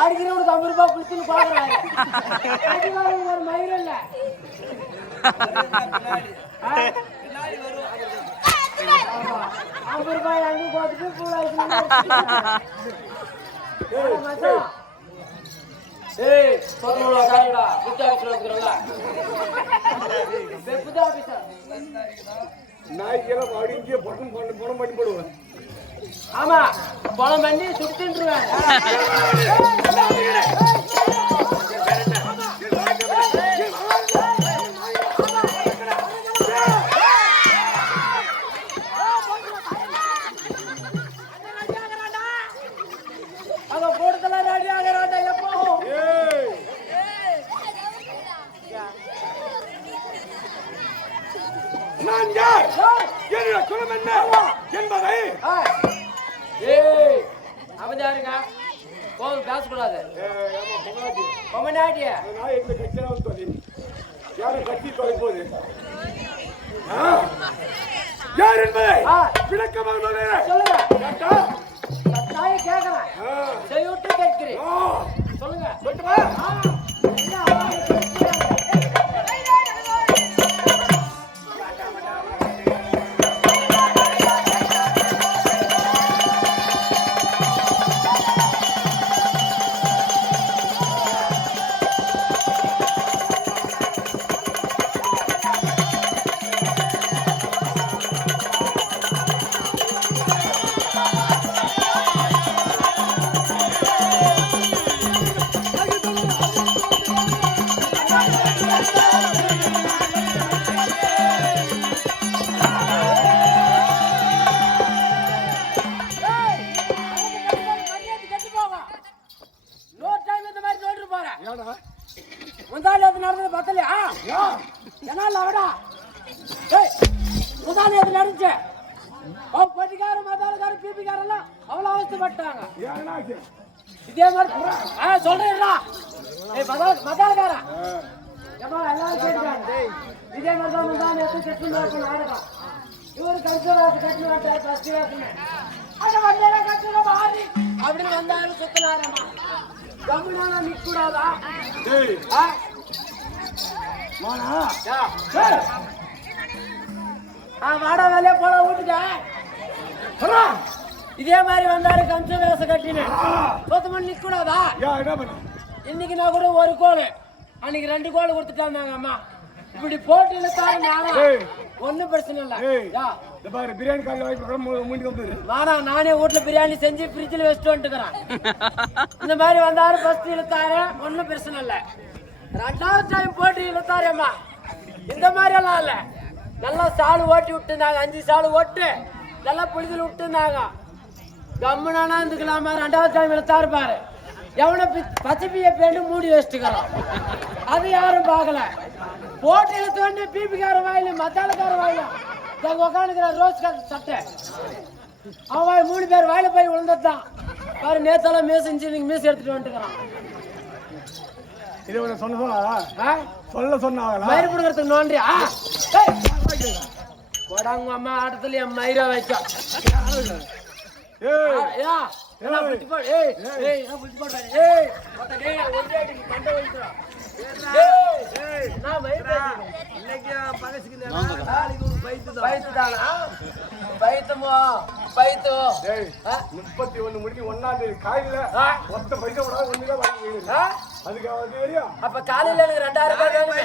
அடிக்கிறவனுக்கு 50 ரூபாய் கொடுத்துன்னு பாக்குறாங்க. ஒரு மயிர் இல்ல 50 ரூபாய் அங்கே போட்டுட்டு புதா நாய்க்கெல்லாம் அப்படியே பணம் பண்ணி போடுவேன். ஆமா பணம் பண்ணி சுட்டுருவேன். அங்க போடுதெல்லாம் ரெடி ஆகிறாண்டா. எப்போ நான் யார், என்னுடைய குலம் என்ன என்பதை அமைதியாருங்க. கோவில் பேசக்கூடாது. பொம்மநாட்டிய யாரும் கட்சி தொலை போகுது யார் என்பதை விளக்கமாக சொல்லுங்க. கேட்கிறேன் செய்யுட்டு கேட்கிறேன். சொல்லுங்க. நடந்தது பத்தலையா? முதானது நடந்துச்சு. பட்டிக்கார மதாலக்கார பிபிக்காரெல்லாம் அவ்வளவு அவஸ்தப்பட்டாங்க. இதே மாதிரி சொல்றேன்டா. மதாலக்கார எல்லாரும் கேட்டுக்காங்க. இதே மாதிரி தான் முதான எடுத்து செட்டு நாடகம். இவரு கல்ச்சராசு கட்டினாட்டாரு பஸ்டிவாசமே. அந்த வந்தேன் கட்டுற மாறி அப்படின்னு வந்தாரு சுத்தினாரம்மா. கம்முனா நிக்க கூடாதா? வாடா வேலையா போல வீட்டுக்க. இதே மாதிரி வந்தாரு கம்ச வேச கட்டினு சொத்து மணி நிக்க கூடாதா? இன்னைக்கு நான் கூட ஒரு கோல், அன்னைக்கு 2 கோல் கொடுத்துட்டாங்க அம்மா. இப்படி போட்டியில தாரு ஒன்னும் பிரச்சனை இல்ல. பிரியாணி காலையில் வாடா நானே வீட்டுல பிரியாணி செஞ்சு ஃப்ரிட்ஜில் வச்சுட்டு வந்துட்டுக்கிறேன். இந்த மாதிரி வந்தாரு பஸ்ட் இழுத்தாரு ஒன்னும் பிரச்சனை இல்ல. 2வது டைம் போட்டு இழுத்தாரேம்மா. இந்த மாதிரி எல்லாம் இல்ல. நல்லா சாலு ஓட்டி விட்டுருந்தாங்க. 5 சாலு ஓட்டு நல்லா புளிதில் விட்டுருந்தாங்க. கம்முனானா இருந்துக்கலாமா. 2வது டைம் இழுத்தாரு பாரு. எவனை பச்சைப்பிய பேண்டு மூடி வச்சுட்டுக்கிறான். அது யாரும் பார்க்கல. போட்டு இழுத்து வந்து பிபிக்கார வாயில மத்தாளக்கார வாயில எங்க உட்காந்துக்கிற ரோஸ் சட்டை அவன் வாய் 3 பேர் வாயில போய் விழுந்ததுதான் பாரு. நேத்தால மீச இன்ஜினியரிங் மீச எடுத்துட்டு வந்துட்டுக்கிறான். சொல்ல சொன்னாங்க மயிறு பிடுங்கிறதுக்கு நோன்றியா? போடாங்க அம்மா ஆட்டத்துல என் மயிரை வைக்க. பைத்தமோ பைத்தோ 31 முடிக்கு 1ஆம் தேதி காலையில மொத்த பைசா கூட ஒண்ணுதான் வாங்கிடுங்க. அதுக்காக தெரியும். அப்ப காலையில எனக்கு 2000 ரூபாய் வேணுங்க.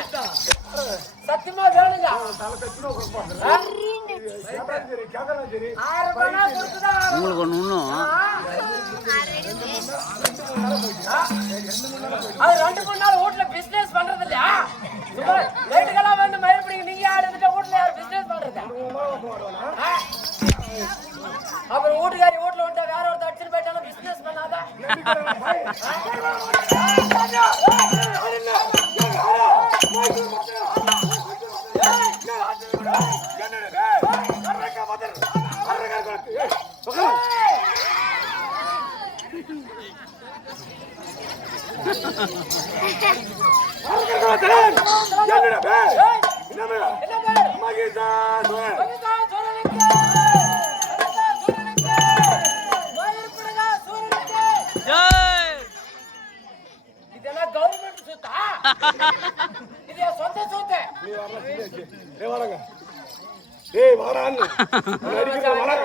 சத்தியமா வேணுங்க. உங்களுக்கு ஒண்ணு இன்னும் அது 2-3 நாள் வீட்டுல பிசினஸ் பண்றது இல்லையா? லேட்டுக்கெல்லாம் வந்து மயிர் பிடிங்க. நீங்க யாரு வீட்டுல யார் பிசினஸ் பண்றது? அப்புறம் வீட்டுக்காரி வீட்டுல விட்டா வேற ஒருத்தர் அடிச்சுட்டு போயிட்டாலும் பிசினஸ் பண்ணாத.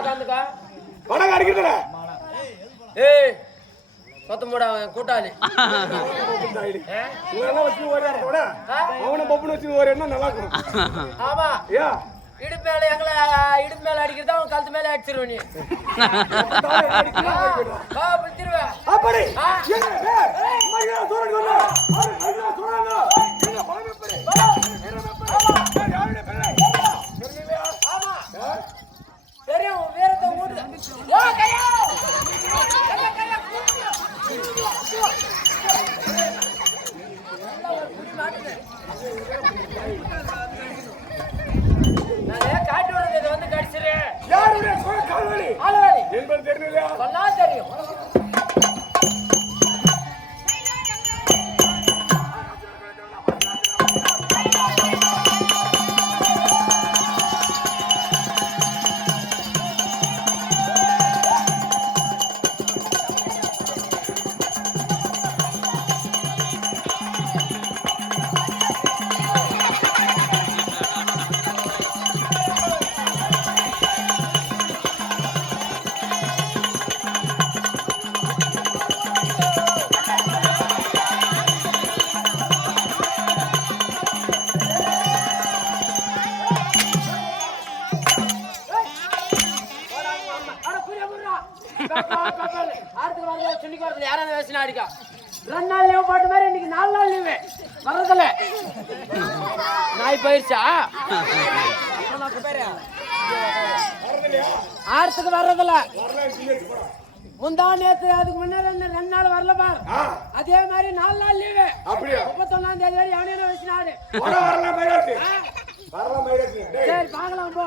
உட்காந்துக்கோ. வடக்கு அடிக்கிறதுல ஏய் கொத்தமோட கூட்டாளி இவங்கெல்லாம் வச்சு ஓரியாட விட அவனை பப்புன்னு வச்சு ஓரியாடுனா நல்லா இருக்கும். ஆமா ஏன் இடுப்பு மேல எங்களை இடுப்பு மேல அடிக்கிறதா அவன் கழுத்து மேல அடிச்சிருவ நீ பிடிச்சிருவேன் அப்படி தெரியும் வீரத்தை மூடு காட்டு வரது இதை வந்து கடிச்சிரு யாருடைய கால்வழி ஆளவாளி என்பது தெரியலையா சொன்னா தெரியும் யாராவது வயசுல அடிக்கா 2 நாள் லீவ் போட்ட மாதிரி இன்னைக்கு 4 நாள் லீவு வர்றதில்ல நாய் போயிருச்சா ஆறுத்துக்கு வர்றதில்ல முந்தா நேத்து அதுக்கு முன்னாடி 2 நாள் வரல பார் அதே மாதிரி 4 நாள் லீவு அப்படியா 31ஆம் தேதி வரை எவனையும் வயசுல ஆடு சரி பார்க்கலாம் போ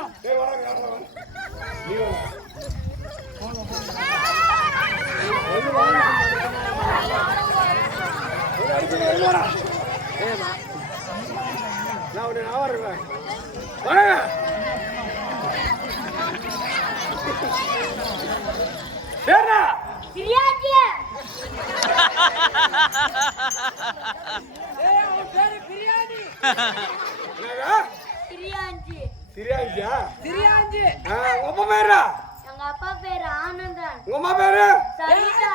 எங்க அப்பா பேரு ஆனந்தன். உமா பேரு சரிதா.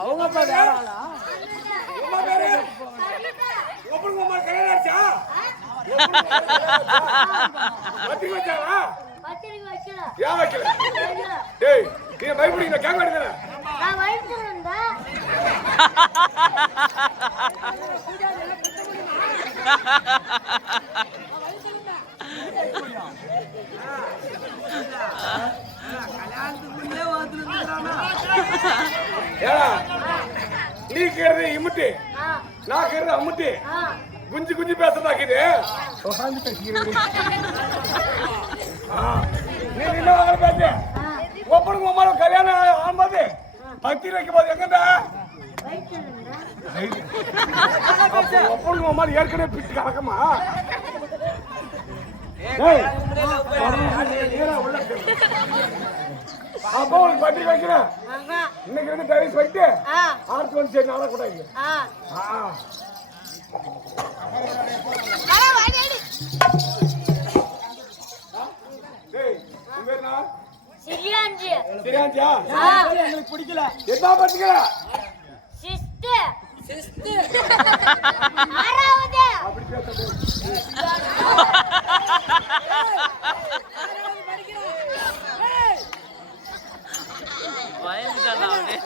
அவங்க அப்பா வேற ஆளா உமா பேரு சரிதா. ஒப்புங்க உமா கல்யாணாச்சா பத்திரிக்கை வச்சாங்களா பத்திரிக்கை வைக்கல. ஏன் வைக்கல வைக்கல. டேய் நீ பயப்படுங்க கேட்க மாட்டேங்கற நான் வைக்கிறேன்டா. ஏடா நீ கேறது இமுட்டி ஆ நான் கேறது அம்முட்டி ஆ குஞ்சு குஞ்சு பேசுறதாக்குது உட்காந்து பேசிக்கிறீங்க நீ நின்ன வாங்க பேசு ஒப்பனுக்கு உமால கல்யாணம் ஆகும்போது பக்தி வைக்கும் போது எங்கடா வைக்கிறேன்டா. ஒப்பனுக்கு உமால ஏற்கனவே பிட்டு கலக்கமா அப்போ உனக்கு பத்திரிக்கை வைக்கிறேன் ஆஹா. இன்னைக்கு 2 டைவர்ஸ் வைட்டு ஆ ஆர்த்து வந்து சரி நாளா கூடாது ஆ டேய் உன் பேர் என்ன சிரியாஞ்சி. சரியாஞ்சா ஆ எனக்கு பிடிக்கல என்ன பத்திரிக்கை சிஸ்டர். சிஸ்து 6வது. அப்படி பேச வயசுக்காரன் அவனே.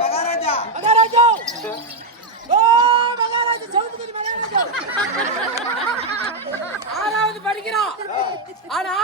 மகாராஜா ஓ மகாராஜா சவுத்துக்கு மகாராஜா 6வது படிக்கிறோம் ஆனா